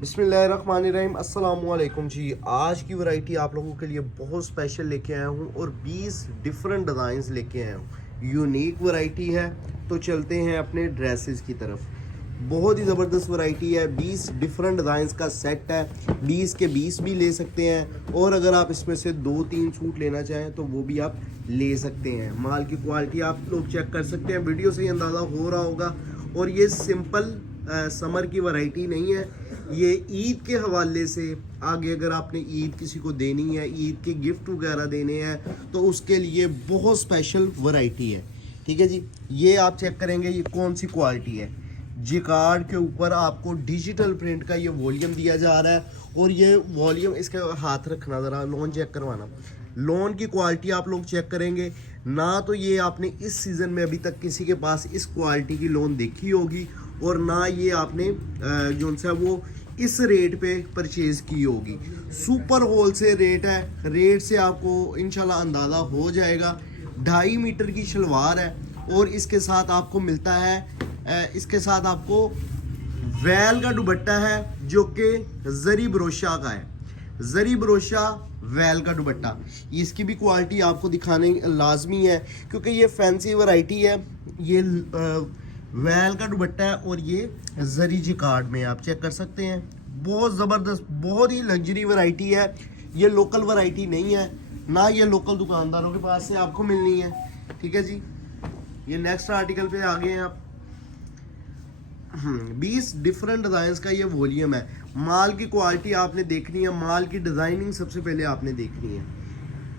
बिस्मिल्लाहिर्रहमानिर्रहीम अस्सलामुअलैकुम जी। आज की वैरायटी आप लोगों के लिए बहुत स्पेशल लेके आया हूँ और 20 डिफरेंट डिज़ाइंस लेके आया हूँ। यूनिक वैरायटी है। तो चलते हैं अपने ड्रेसेस की तरफ। बहुत ही ज़बरदस्त वैरायटी है। 20 डिफरेंट डिज़ाइंस का सेट है। 20 के 20 भी ले सकते हैं और अगर आप इसमें से 2-3 सूट लेना चाहें तो वो भी आप ले सकते हैं। माल की क्वालिटी आप लोग चेक कर सकते हैं, वीडियो से ही अंदाज़ा हो रहा होगा। और ये सिंपल समर की वैरायटी नहीं है, ये ईद के हवाले से आगे अगर आपने ईद किसी को देनी है, ईद के गिफ्ट वगैरह देने हैं तो उसके लिए बहुत स्पेशल वैरायटी है। ठीक है जी, ये आप चेक करेंगे ये कौन सी क्वालिटी है। जिकार्ड के ऊपर आपको डिजिटल प्रिंट का ये वॉल्यूम दिया जा रहा है और ये वॉल्यूम इसके हाथ रखना, ज़रा लोन चेक करवाना। लोन की क्वालिटी आप लोग चेक करेंगे ना, तो ये आपने इस सीज़न में अभी तक किसी के पास इस क्वालिटी की लोन देखी होगी और ना ये आपने जो सा वो इस रेट पे परचेज़ की होगी। सुपर होलसेल रेट है। रेट से आपको इंशाल्लाह अंदाज़ा हो जाएगा। 2.5 मीटर की शलवार है और इसके साथ आपको मिलता है, इसके साथ आपको वैल का दुपट्टा है जो कि जरी ब्रोशा का है। जरी ब्रोशा वैल का दुपट्टा, इसकी भी क्वालिटी आपको दिखाने लाजमी है क्योंकि ये फैंसी वैरायटी है। ये वैल का दुपट्टा है और ये जरी जिकार्ड में आप चेक कर सकते हैं। बहुत ज़बरदस्त, बहुत ही लग्जरी वैरायटी है। ये लोकल वैरायटी नहीं है, ना ये लोकल दुकानदारों के पास से आपको मिलनी है। ठीक है जी, ये नेक्स्ट आर्टिकल पे आ गए हैं आप। 20 डिफरेंट डिज़ाइन का ये वॉल्यूम है। माल की क्वालिटी आपने देखनी है, माल की डिज़ाइनिंग सबसे पहले आपने देखनी है।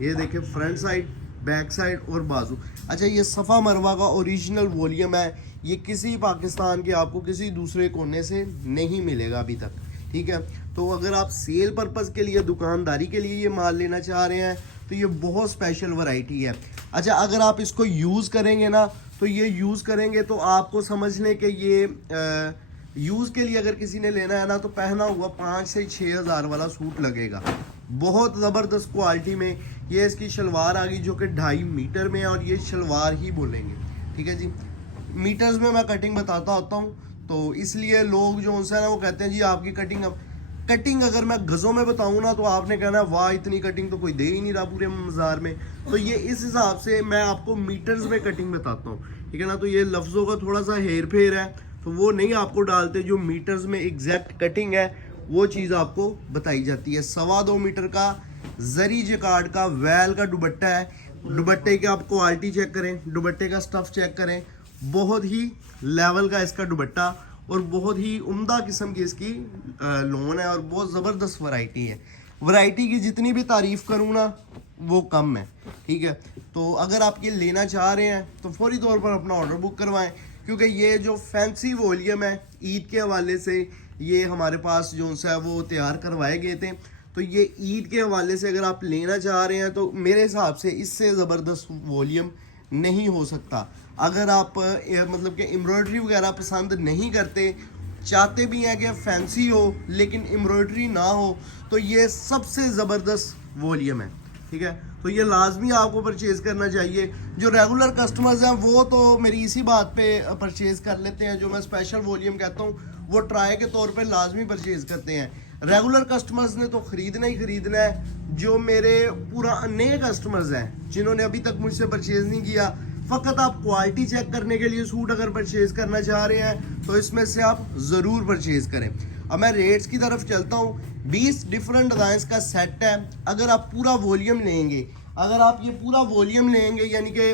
ये देखें, फ्रंट साइड, बैक साइड और बाजू। अच्छा, ये सफ़ा मरवा का ओरिजिनल वॉल्यूम है। ये किसी पाकिस्तान के आपको किसी दूसरे कोने से नहीं मिलेगा अभी तक। ठीक है, तो अगर आप सेल पर्पज़ के लिए, दुकानदारी के लिए ये माल लेना चाह रहे हैं तो ये बहुत स्पेशल वैरायटी है। अच्छा, अगर आप इसको यूज़ करेंगे ना, तो ये यूज़ करेंगे तो आपको समझ लें कि ये यूज़ के लिए अगर किसी ने लेना है ना तो पहना हुआ 5 से 6 हज़ार वाला सूट लगेगा। बहुत ज़बरदस्त क्वालिटी में ये इसकी शलवार आ गई जो कि 2.5 मीटर में है और ये शलवार ही बोलेंगे। ठीक है जी, मीटर्स में मैं कटिंग बताता होता हूँ तो इसलिए लोग जो उनसे ना वो कहते हैं जी आपकी कटिंग अगर मैं गज़ों में बताऊँ ना तो आपने कहना वाह इतनी कटिंग तो कोई दे ही नहीं रहा पूरे बाजार में। तो ये इस हिसाब से मैं आपको मीटर्स में कटिंग बताता हूँ। ठीक है ना, तो ये लफ्ज़ों का थोड़ा सा हेर फेर है तो वो नहीं आपको डालते, जो मीटर्स में एग्जैक्ट कटिंग है वो चीज़ आपको बताई जाती है। 2.25 मीटर का जरी जकार्ड का वैल का दुपट्टा है। दुपट्टे की आप क्वालिटी चेक करें, दुपट्टे का स्टफ चेक करें, बहुत ही लेवल का इसका दुपट्टा और बहुत ही उम्दा किस्म की इसकी लोन है और बहुत ज़बरदस्त वैरायटी है। वैरायटी की जितनी भी तारीफ़ करूँ ना वो कम है। ठीक है, तो अगर आप ये लेना चाह रहे हैं तो फौरी तौर पर अपना ऑर्डर बुक करवाएं क्योंकि ये जो फैंसी वॉल्यूम है ईद के हवाले से ये हमारे पास जो है वो तैयार करवाए गए थे। तो ये ईद के हवाले से अगर आप लेना चाह रहे हैं तो मेरे हिसाब से इससे ज़बरदस्त वॉल्यूम नहीं हो सकता। अगर आप मतलब कि एम्ब्रॉयडरी वगैरह पसंद नहीं करते, चाहते भी हैं कि फैंसी हो लेकिन एम्ब्रॉयडरी ना हो, तो ये सबसे ज़बरदस्त वॉल्यूम है। ठीक है, तो ये लाजमी आपको परचेज़ करना चाहिए। जो रेगुलर कस्टमर्स हैं वो तो मेरी इसी बात पे परचेज़ कर लेते हैं। जो मैं स्पेशल वॉल्यूम कहता हूँ वो ट्राई के तौर पे लाजमी परचेज़ करते हैं। रेगुलर कस्टमर्स ने तो ख़रीदना ही ख़रीदना है। जो मेरे पूरा नए कस्टमर्स हैं जिन्होंने अभी तक मुझसे परचेज़ नहीं किया, फ़कत आप क्वालिटी चेक करने के लिए सूट अगर परचेज़ करना चाह रहे हैं तो इसमें से आप ज़रूर परचेज़ करें। अब मैं रेट्स की तरफ चलता हूँ। 20 डिफरेंट डिज़ाइंस का सेट है। अगर आप पूरा वॉल्यूम लेंगे, अगर आप ये पूरा वॉल्यूम लेंगे यानी कि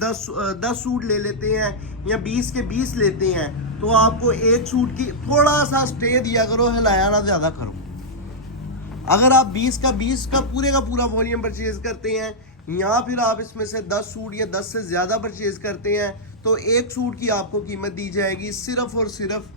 10 सूट ले लेते हैं या 20 के 20 लेते हैं तो आपको एक सूट की थोड़ा सा स्टे दिया करो, हिलाया ना ज़्यादा करो। अगर आप 20 का पूरा वॉल्यूम परचेज़ करते हैं या फिर आप इसमें से 10 सूट या 10 से ज़्यादा परचेज़ करते हैं तो एक सूट की आपको कीमत दी जाएगी सिर्फ़ और सिर्फ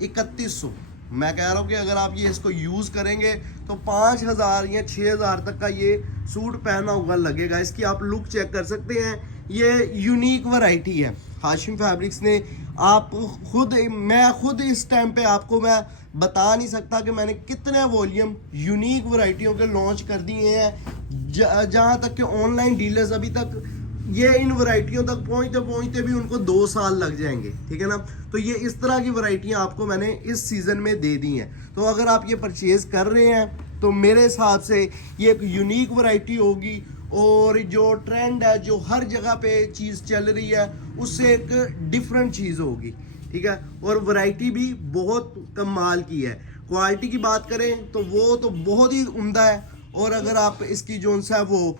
3100। मैं कह रहा हूँ कि अगर आप ये इसको यूज़ करेंगे तो 5000 या 6000 तक का ये सूट पहना हुआ लगेगा। इसकी आप लुक चेक कर सकते हैं। ये यूनिक वैरायटी है हाशिम फैब्रिक्स ने। मैं खुद इस टाइम पे आपको मैं बता नहीं सकता कि मैंने कितने वॉल्यूम यूनिक वैरायटियों के लॉन्च कर दिए हैं। जहाँ तक कि ऑनलाइन डीलर्स अभी तक ये इन वैरायटियों तक पहुंचते पहुंचते भी उनको 2 साल लग जाएंगे, ठीक है ना। तो ये इस तरह की वैरायटियां आपको मैंने इस सीज़न में दे दी हैं। तो अगर आप ये परचेज़ कर रहे हैं तो मेरे हिसाब से ये एक यूनिक वैरायटी होगी, और जो ट्रेंड है, जो हर जगह पे चीज़ चल रही है, उससे एक डिफरेंट चीज़ होगी, ठीक है। और वैरायटी भी बहुत कमाल की है। क्वालिटी की बात करें तो वो तो बहुत ही उम्दा है, और अगर आप इसकी जो सा वो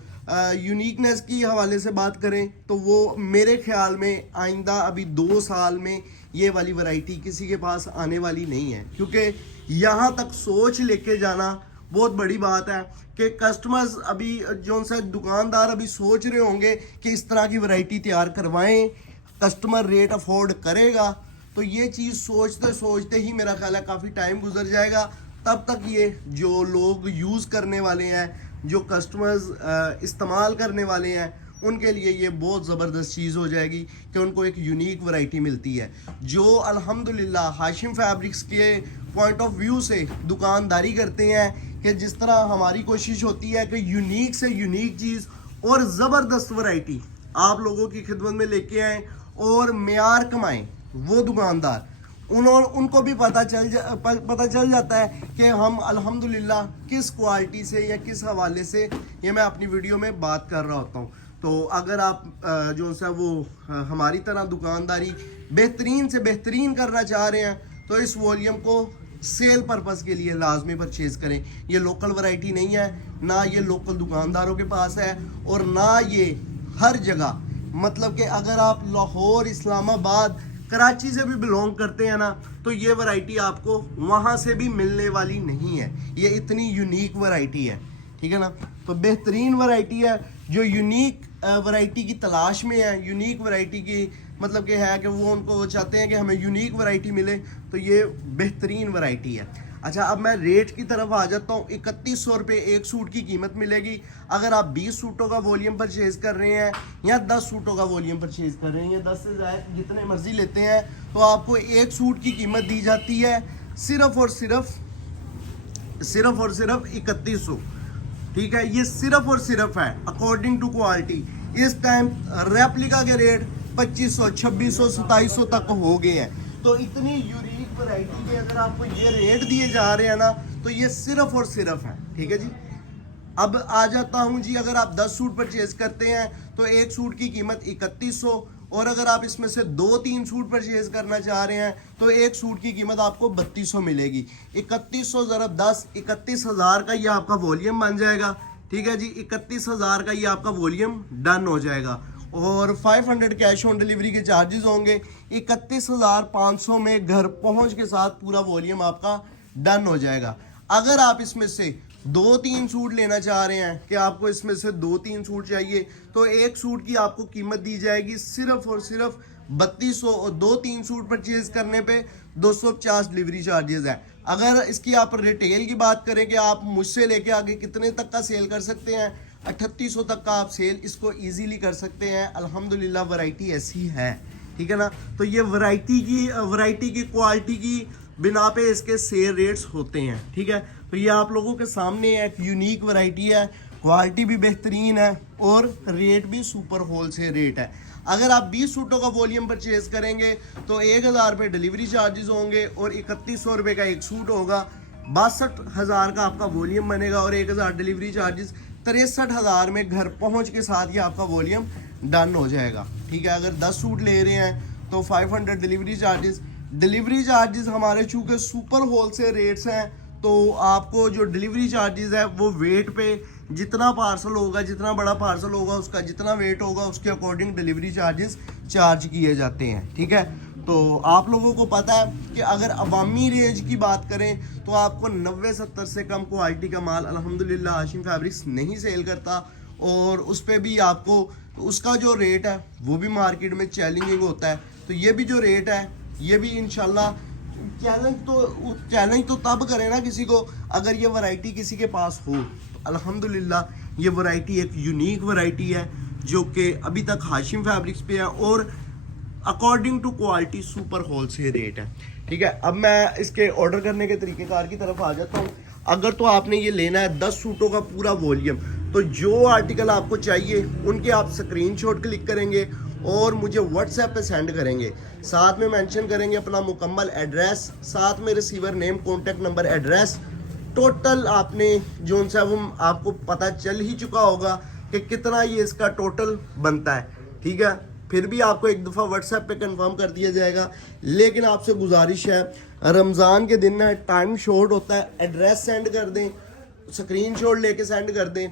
यूनिकनेस की हवाले से बात करें तो वो मेरे ख्याल में आइंदा अभी 2 साल में ये वाली वैरायटी किसी के पास आने वाली नहीं है, क्योंकि यहाँ तक सोच लेके जाना बहुत बड़ी बात है कि कस्टमर्स अभी जो सा दुकानदार अभी सोच रहे होंगे कि इस तरह की वैरायटी तैयार करवाएं, कस्टमर रेट अफोर्ड करेगा। तो ये चीज़ सोचते सोचते ही मेरा ख्याल है काफ़ी टाइम गुजर जाएगा। तब तक ये जो लोग यूज़ करने वाले हैं, जो कस्टमर्स इस्तेमाल करने वाले हैं, उनके लिए ये बहुत ज़बरदस्त चीज़ हो जाएगी कि उनको एक यूनिक वैरायटी मिलती है, जो अल्हम्दुलिल्लाह हाशिम फैब्रिक्स के पॉइंट ऑफ व्यू से दुकानदारी करते हैं कि जिस तरह हमारी कोशिश होती है कि यूनिक से यूनिक चीज़ और ज़बरदस्त वैरायटी आप लोगों की खिदमत में लेके आएँ और मेयार कमाएँ। वो दुकानदार उनको भी पता चल जाता है कि हम अल्हम्दुलिल्लाह किस क्वालिटी से या किस हवाले से ये मैं अपनी वीडियो में बात कर रहा होता हूँ। तो अगर आप जो सा वो हमारी तरह दुकानदारी बेहतरीन से बेहतरीन करना चाह रहे हैं तो इस वॉल्यूम को सेल पर्पस के लिए लाजमी परचेज करें। ये लोकल वैरायटी नहीं है, ना ये लोकल दुकानदारों के पास है, और ना ये हर जगह, मतलब कि अगर आप लाहौर, इस्लामाबाद, कराची से भी बिलोंग करते हैं ना, तो ये वैरायटी आपको वहाँ से भी मिलने वाली नहीं है। ये इतनी यूनिक वैरायटी है, ठीक है ना। तो बेहतरीन वैरायटी है, जो यूनिक वैरायटी की तलाश में है, यूनिक वैरायटी की मतलब कि है कि वो उनको चाहते हैं कि हमें यूनिक वैरायटी मिले, तो ये बेहतरीन वैरायटी है। अच्छा, अब मैं रेट की तरफ आ जाता हूँ। 3100 रुपये एक सूट की कीमत मिलेगी। अगर आप 20 सूटों का वॉल्यूम परचेज कर रहे हैं या 10 सूटों का वॉल्यूम परचेज कर रहे हैं या 10 से ज़्यादा जितने मर्जी लेते हैं, तो आपको एक सूट की कीमत दी जाती है सिर्फ और सिर्फ 3100, ठीक है। ये सिर्फ और सिर्फ है अकॉर्डिंग टू क्वालिटी। इस टाइम रेप्लिका के रेट 2500, 2600, 2700 तक हो गए हैं। तो इतनी यूनिक वैरायटी के अगर आपको ये रेट दिए जा रहे हैं ना, तो ये सिर्फ और सिर्फ है, ठीक है जी। अब आ जाता हूँ जी, अगर आप 10 सूट परचेज करते हैं तो एक सूट की कीमत 3100, और अगर आप इसमें से 2-3 सूट परचेज करना चाह रहे हैं तो एक सूट की कीमत आपको 3200 मिलेगी। 3100 ज़रब 10, 31,000 का ये आपका वॉल्यूम बन जाएगा, ठीक है जी। 31,000 का ये आपका वॉल्यूम डन हो जाएगा, और 500 कैश ऑन डिलीवरी के चार्जेस होंगे। 31,500 में घर पहुंच के साथ पूरा वॉल्यूम आपका डन हो जाएगा। अगर आप इसमें से 2-3 सूट लेना चाह रहे हैं कि आपको इसमें से 2-3 सूट चाहिए, तो एक सूट की आपको कीमत दी जाएगी सिर्फ और सिर्फ 3200, और 2-3 सूट परचेज करने पे 250 डिलीवरी चार्जेस है। अगर इसकी आप रिटेल की बात करें कि आप मुझसे लेके आगे कितने तक का सेल कर सकते हैं, 3800 तक का आप सेल इसको इजीली कर सकते हैं। अल्हम्दुलिल्लाह वैरायटी ऐसी है, ठीक है ना। तो ये वैरायटी की क्वालिटी की बिना पे इसके सेल रेट्स होते हैं, ठीक है। तो ये आप लोगों के सामने एक यूनिक वैरायटी है, क्वालिटी भी बेहतरीन है और रेट भी सुपर होल से रेट है। अगर आप 20 सूटों का वॉल्यूम परचेज करेंगे तो 1000 रुपये डिलीवरी चार्जेस होंगे और 3100 रुपये का एक सूट होगा। 62,000 का आपका वॉल्यूम बनेगा और 1000 डिलीवरी चार्जेस, 63,000 में घर पहुंच के साथ ये आपका वॉल्यूम डन हो जाएगा, ठीक है। अगर 10 सूट ले रहे हैं तो 500 डिलीवरी चार्जेस हमारे चूँकि सुपर होल से रेट्स हैं, तो आपको जो डिलीवरी चार्जेस है वो वेट पे, जितना पार्सल होगा, जितना बड़ा पार्सल होगा, उसका जितना वेट होगा उसके अकॉर्डिंग डिलीवरी चार्जेस चार्ज किए जाते हैं, ठीक है। तो आप लोगों को पता है कि अगर अवामी रेंज की बात करें तो आपको 90-70 से कम क्वालिटी का माल अल्हम्दुलिल्लाह हाशिम फैब्रिक्स नहीं सेल करता, और उस पर भी आपको उसका जो रेट है वो भी मार्केट में चैलेंजिंग होता है। तो ये भी जो रेट है ये भी इंशाल्लाह चैलेंज तो तब करें ना किसी को, अगर ये वैरायटी किसी के पास हो। तो अल्हम्दुलिल्लाह ये वैरायटी एक यूनिक वैरायटी है जो कि अभी तक हाशिम फैब्रिक्स पे है, और according to quality super wholesale rate है, ठीक है। अब मैं इसके ऑर्डर करने के तरीकेकार की तरफ आ जाता हूँ। अगर तो आपने ये लेना है 10 सूटों का पूरा वॉल्यूम, तो जो आर्टिकल आपको चाहिए उनके आप स्क्रीनशॉट क्लिक करेंगे और मुझे व्हाट्सएप पे सेंड करेंगे। साथ में मेंशन करेंगे अपना मुकम्मल एड्रेस, साथ में receiver name, contact number, address. Total आपने जो सा वो आपको पता चल ही चुका होगा कि कितना ये इसका टोटल बनता है, ठीक है। फिर भी आपको एक दफ़ा व्हाट्सएप पे कंफर्म कर दिया जाएगा। लेकिन आपसे गुजारिश है, रमज़ान के दिन ना टाइम शॉर्ट होता है, एड्रेस सेंड कर दें, स्क्रीनशॉट लेके सेंड कर दें।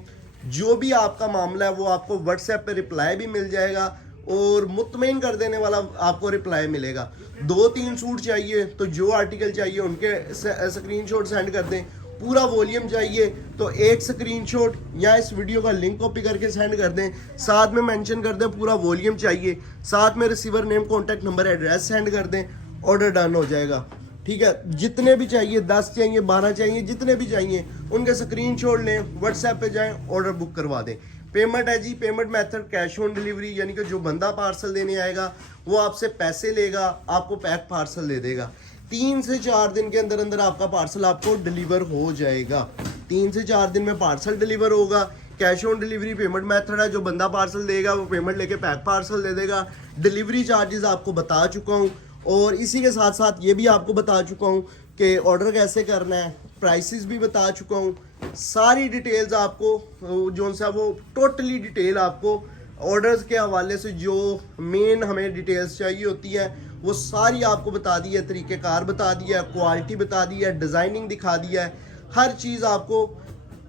जो भी आपका मामला है वो आपको व्हाट्सएप पे रिप्लाई भी मिल जाएगा और मुतमईन कर देने वाला आपको रिप्लाई मिलेगा। 2-3 सूट चाहिए तो जो आर्टिकल चाहिए उनके स्क्रीनशॉट सेंड कर दें। पूरा वॉल्यूम चाहिए तो एक स्क्रीनशॉट या इस वीडियो का लिंक कॉपी करके सेंड कर दें, साथ में मेंशन कर दें पूरा वॉल्यूम चाहिए, साथ में receiver name, contact number, address send कर दें, ऑर्डर डन हो जाएगा, ठीक है। जितने भी चाहिए, 10 चाहिए, 12 चाहिए, जितने भी चाहिए उनके स्क्रीनशॉट लें, व्हाट्सएप पे जाएं, ऑर्डर बुक करवा दें। पेमेंट है जी, payment method cash on delivery, यानी कि जो बंदा पार्सल देने आएगा वो आपसे पैसे लेगा, आपको पैक पार्सल दे देगा। 3 से 4 दिन के अंदर अंदर आपका पार्सल आपको डिलीवर हो जाएगा। 3 से 4 दिन में पार्सल डिलीवर होगा। Cash on delivery payment method है, जो बंदा पार्सल देगा वो पेमेंट लेके पैक पार्सल दे देगा। डिलीवरी चार्जेस आपको बता चुका हूँ और इसी के साथ साथ ये भी आपको बता चुका हूँ कि ऑर्डर कैसे करना है, प्राइसेस भी बता चुका हूँ। सारी डिटेल्स आपको जो सा वो टोटली डिटेल आपको ऑर्डर्स के हवाले से जो मेन हमें डिटेल्स चाहिए होती है वो सारी आपको बता दी है, तरीक़ेकार बता दिया है, क्वालिटी बता दी है, डिज़ाइनिंग दिखा दिया है, हर चीज़ आपको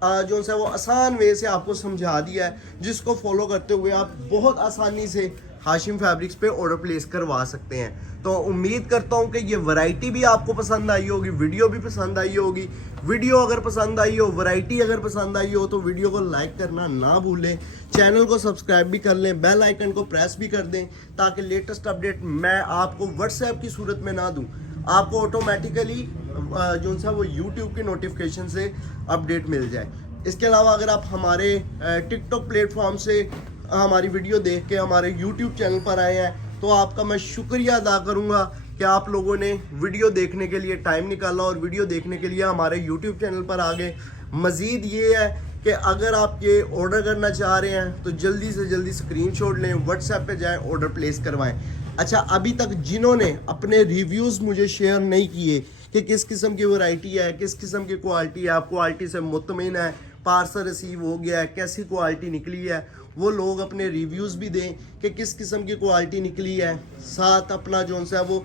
जो सा वो आसान वे से आपको समझा दिया है, जिसको फॉलो करते हुए आप बहुत आसानी से हाशिम फैब्रिक्स पे ऑर्डर प्लेस करवा सकते हैं। तो उम्मीद करता हूँ कि ये वैरायटी भी आपको पसंद आई होगी, वीडियो भी पसंद आई होगी। वीडियो अगर पसंद आई हो, वैरायटी अगर पसंद आई हो तो वीडियो को लाइक करना ना भूलें, चैनल को सब्सक्राइब भी कर लें, बेल आइकन को प्रेस भी कर दें ताकि लेटेस्ट अपडेट मैं आपको व्हाट्सएप की सूरत में ना दूँ, आपको ऑटोमेटिकली जो सा वो यूट्यूब की नोटिफिकेशन से अपडेट मिल जाए। इसके अलावा अगर आप हमारे टिकटॉक प्लेटफॉर्म से हमारी वीडियो देख के हमारे यूट्यूब चैनल पर आए हैं तो आपका मैं शुक्रिया अदा करूंगा कि आप लोगों ने वीडियो देखने के लिए टाइम निकाला और वीडियो देखने के लिए हमारे यूट्यूब चैनल पर आ गए। मज़ीद ये है कि अगर आप ये ऑर्डर करना चाह रहे हैं तो जल्दी से जल्दी स्क्रीनशॉट लें, व्हाट्सएप पे जाएं, ऑर्डर प्लेस करवाएं। अच्छा, अभी तक जिन्होंने अपने रिव्यूज़ मुझे शेयर नहीं किए कि किस किस्म की वैरायटी है, किस किस्म की क्वालिटी है, आप क्वालिटी से मुतमिन है, पार्सल रिसीव हो गया है, कैसी क्वालिटी निकली है, वो लोग अपने रिव्यूज़ भी दें कि किस किस्म की क्वालिटी निकली है, साथ अपना जो सा वो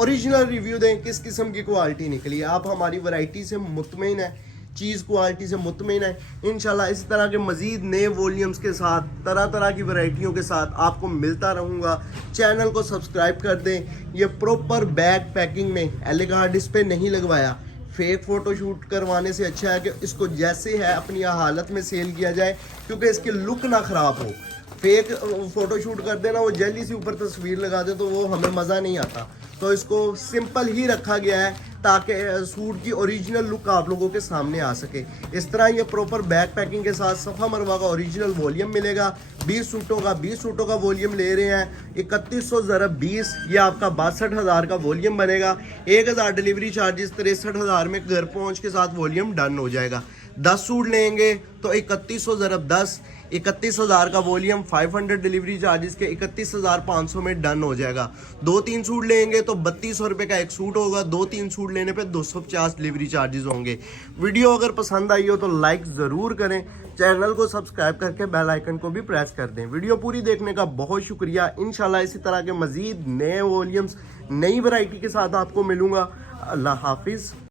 ओरिजिनल रिव्यू दें किस किस्म की क्वालिटी निकली है। आप हमारी वैरायटी से मुतमिन है, चीज़ क्वालिटी से मुतमिन है। इंशाल्लाह इसी तरह के मज़ीद नए वॉल्यूम्स के साथ, तरह तरह की वैरायटियों के साथ आपको मिलता रहूँगा। चैनल को सब्सक्राइब कर दें। ये प्रॉपर बैग पैकिंग में एलिगार्ड इस पे नहीं लगवाया। फेक फ़ोटोशूट करवाने से अच्छा है कि इसको जैसे है अपनी हालत में सेल किया जाए, क्योंकि इसकी लुक ना ख़राब हो। फेक फ़ोटोशूट कर देना, वो जल्दी से ऊपर तस्वीर लगा दे तो वो हमें मज़ा नहीं आता। तो इसको सिंपल ही रखा गया है ताकि सूट की ओरिजिनल लुक आप लोगों के सामने आ सके। इस तरह ये प्रॉपर बैग पैकिंग के साथ सफ़ा मरवा का ओरिजिनल वॉल्यूम मिलेगा। 20 सूटों का वॉल्यूम ले रहे हैं। 3100 ज़रब 20, ये आपका 62,000 का वॉल्यूम बनेगा। 1000 डिलीवरी चार्जेस, 63,000 में घर पहुंच के साथ वॉल्यूम डन हो जाएगा। 10 सूट लेंगे तो 3100 ज़रब 10, 31,000 का वॉल्यूम, 500 डिलीवरी चार्जेस के 31,500 में डन हो जाएगा। 2-3 सूट लेंगे तो 3200 रुपये का एक सूट होगा। 2-3 सूट लेने पे 250 डिलीवरी चार्जेस होंगे। वीडियो अगर पसंद आई हो तो लाइक ज़रूर करें, चैनल को सब्सक्राइब करके बेल आइकन को भी प्रेस कर दें। वीडियो पूरी देखने का बहुत शुक्रिया। इंशाल्लाह इसी तरह के मज़ीद नए वॉल्यूम्स, नई वैरायटी के साथ आपको मिलूँगा। अल्लाह हाफिज़।